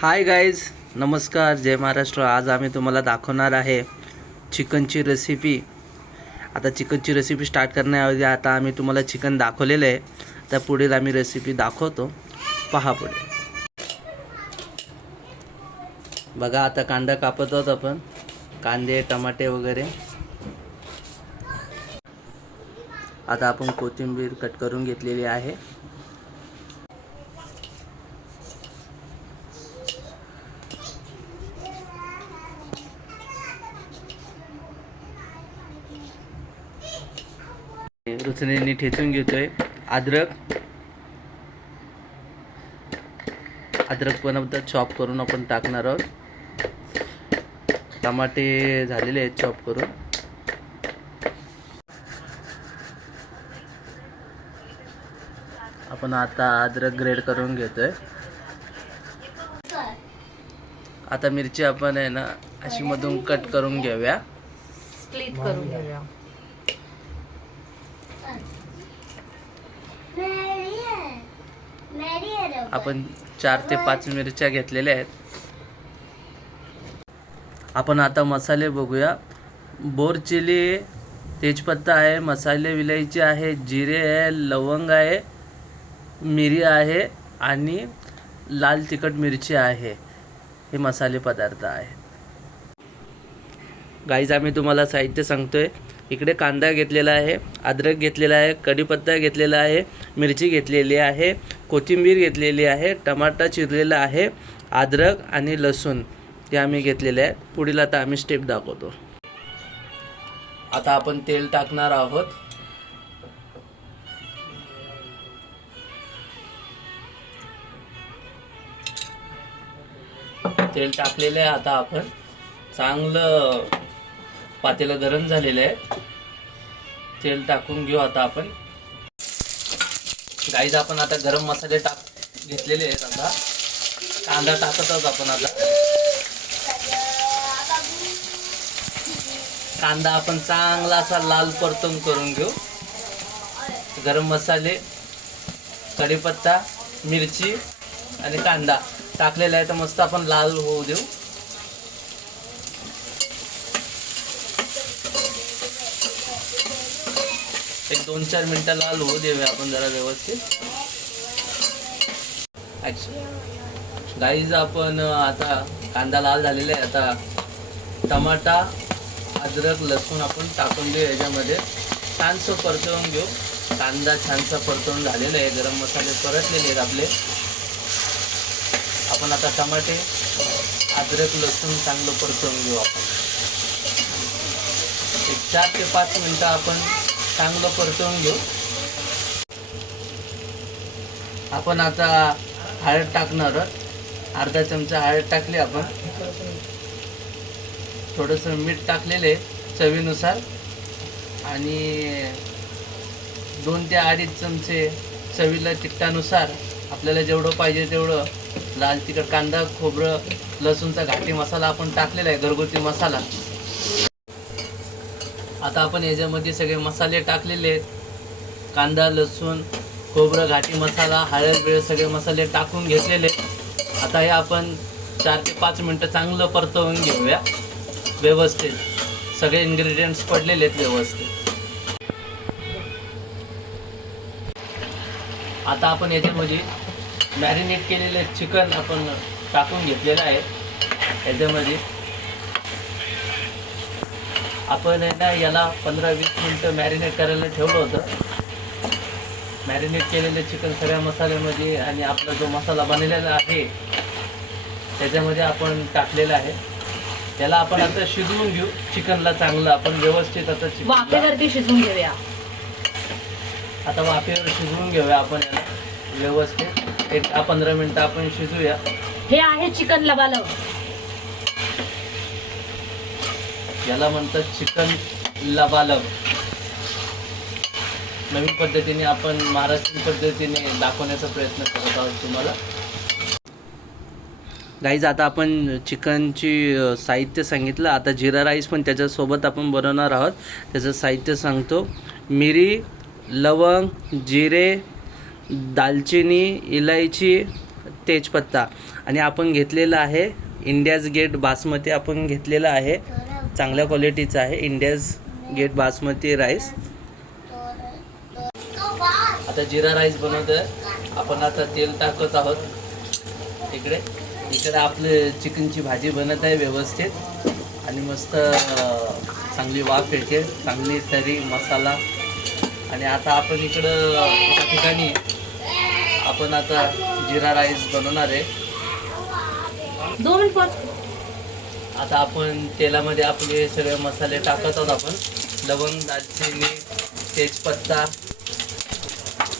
Hi guys, नमस्कार, जय महाराष्ट्र. आज आम्ही तुम्हाला दाखवणार आहे चिकनची रेसिपी. आता चिकनची रेसिपी स्टार्ट करण्याआधी आता आम्ही तुम्हाला चिकन दाखवलेलं आहे, तर पुढील आम्ही रेसिपी दाखवतो. पहा पुढे. बघा, आता कांदा कापत आहोत आपण. कांदे, टमाटे वगैरे. आता आपण कोथिंबीर कट करून घेतलेली आहे. रुचनेने ठेचून घेतोय. अद्रक पण आता चॉप करून आपण टाकणार आहोत. टमाटे झालेले आहेत चॉप करून. आपण आता अद्रक ग्रेड करून घेतोय. आता मिरची आपण आहे ना अशी मधून कट करून घेऊया, स्प्लिट करून घेऊया. आपण 4 ते 5 मिरच्या घेतलेल्या आहेत. आपण आता मसाले बघूया. बोर चिली, तेजपत्ता आहे, मसाले विलायची आहे, जिरे आहे, लवंग आहे, मिरी आहे आणि लाल तिखट मिरची आहे. हे मसाले पदार्थ आहेत. गाईज, आम्ही तुम्हाला साहित्य सांगतोय. इकडे कांदा घेतलेला आहे, अद्रक घेतलेला आहे, कढीपत्ता घेतलेला आहे, मिरची घेतलेली आहे, कोथिंबीर घेतलेली आहे, टमाटा चिरलेला आहे, अद्रक आणि लसूण हे आम्ही घेतलेले आहे. पुढील आता आम्ही स्टेप दाखवतो. आता आपण तेल टाकणार आहोत. तेल टाकलेलं आहे. आता आपण चांगलं पातेलं गरम झालेलं आहे. तेल टाकून घेऊ आता आपण. गाईज, आपण आता गरम मसाले घेतलेले आहेत. आता कांदा टाकत आहोत आपण. आता कांदा आपण चांगला असा लाल परतून करून घेऊ. गरम मसाले, कढीपत्ता, मिरची आणि कांदा टाकलेला आहे, तर मस्त आपण लाल होऊ देऊ. एक 2-4 मिनिटं लाल होऊ देऊया आपण जरा व्यवस्थित. गाईज, आपण आता कांदा लाल झालेला आहे. आता टमाटा, अद्रक, लसूण आपण टाकून देऊ. याच्यामध्ये छानसं परतवून घेऊ. कांदा छानसा परतवून झालेला आहे. गरम मसाले परतलेले आहेत आपले. आपण आता टमाटे, अद्रक, लसूण चांगलं परतवून घेऊ. आपण एक 4 ते 5 मिनिटं आपण चांगलं परतवून घेऊ. आपण आता हळद टाकणार आहोत. अर्धा चमचा हळद टाकली आपण. थोडंसं मीठ टाकलेले चवीनुसार आणि 2 ते 2.5 चमचे चवीला तिखटानुसार. आपल्याला जेवढं पाहिजे तेवढं लाल तिखट, कांदा, खोबरं, लसूणचा घाटी मसाला आपण टाकलेला आहे, घरगुती मसाला. आता आपण याच्यामध्ये सगळे मसाले टाकलेले आहेत. कांदा, लसूण, खोबरं, घाटी मसाला, हळद वेळ सगळे मसाले टाकून घेतलेले. आता हे आपण 4 ते 5 मिनिटं चांगलं परतवून घेऊया व्यवस्थित. सगळे इन्ग्रेडियंट्स पडलेले आहेत व्यवस्थित. आता आपण याच्यामध्ये मॅरिनेट केलेले चिकन आपण टाकून घेतलेलं आहे. याच्यामध्ये आपण ना याला 15-20 मिनिटं मॅरिनेट करायला ठेवलं होतं. मॅरिनेट केलेले चिकन सगळ्या मसाल्यामध्ये आणि आपला जो मसाला बनलेला आहे त्याच्यामध्ये आपण टाकलेला आहे. त्याला आपण आता शिजवून घेऊ. चिकनला चांगलं आपण व्यवस्थित आता वाफेवरती शिजवून घेऊया. आता वाफेवर शिजवून घेऊया आपण याला व्यवस्थित. एक 15 मिनिटं आपण शिजूया. हे आहे चिकन लबालब. याला म्हणतात चिकन लबालब. नवीन पद्धतीने आपण महाराष्ट्रीयन पद्धतीने दाखवण्याचा प्रयत्न करत आहोत तुम्हाला. गाईज, आता आपण चिकनची साहित्य सांगितलं. आता जिरा राईस पण त्याच्यासोबत आपण बनवणार आहोत. त्याचं साहित्य सांगतो. मिरी, लवंग, जिरे, दालचिनी, इलायची, तेजपत्ता आणि आपण घेतलेलं आहे इंडियाज गेट बासमती आपण घेतलेलं आहे, चांगल्या क्वालिटीचं आहे इंडियाज गेट बासमती राईस. आता जिरा राईस बनवतोय आपण. आता तेल टाकत आहोत इकडे. इकडे आपले चिकनची भाजी बनत आहे व्यवस्थित आणि मस्त चांगली वाफ येते, चांगली तरी मसाला. आणि आता आपण इकडं एका ठिकाणी आपण आता जिरा राईस बनवणार आहे. 2 मिनिट पॉज. आता आपण तेलामध्ये आपले सगळे मसाले टाकत आहोत आपण. लवंग, दालचिनी, तेजपत्ता,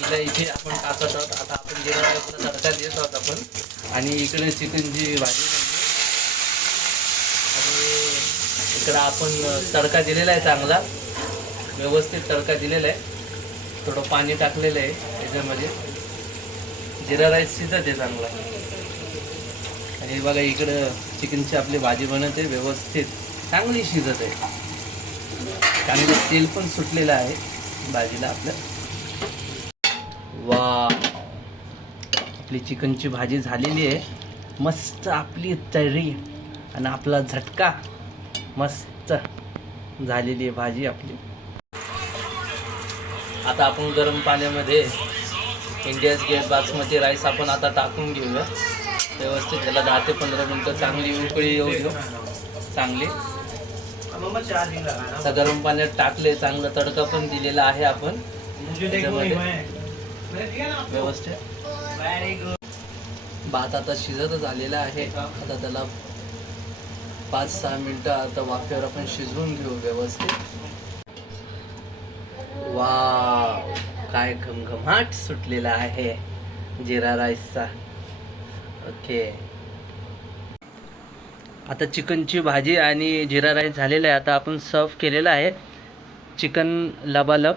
इलायची आपण टाकत आहोत. आता आपण जिरा राईसला तडका देत आहोत आपण. आणि इकडे चिकनची भाजी आणि इकडं आपण तडका दिलेला आहे, चांगला व्यवस्थित तडका दिलेला आहे. थोडं पाणी टाकलेलं आहे त्याच्यामध्ये. जिरा राईस शिजत आहे चांगला. आणि बघा इकडं चिकनची आपली भाजी बनते व्यवस्थित, चांगली शिजत आहे. चांगलं तेल पण सुटलेलं आहे भाजीला आपल्या. वा, आपली चिकनची भाजी झालेली आहे. मस्त आपली तर्री आणि आपला झटका. मस्त झालेली आहे भाजी आपली. आता आपण गरम पाण्यामध्ये इंडियाज गेट बासमती राईस आपण आता टाकून घेऊया व्यवस्थित. त्याला 10 ते 15 मिनटं चांगली उकळी येऊ देऊ चांगली. आता गरम पाण्यात टाकले, चांगला तडका पण दिलेला आहे आपण व्यवस्थित. भात आता शिजत झालेला आहे. आता त्याला 5-6 मिनटं आता वाफेवर आपण शिजवून घेऊ व्यवस्थित. वाव, काय घमघमाट सुटलेला आहे जिरा राईसचा. ओके, आता चिकनची भाजी आणि जिरा राईस झालेला आहे. आता आपण सर्व केलेला आहे चिकन लबालब.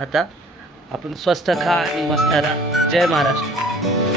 आता आपण स्वस्त खा आणि मस्त राहा. जय महाराष्ट्र.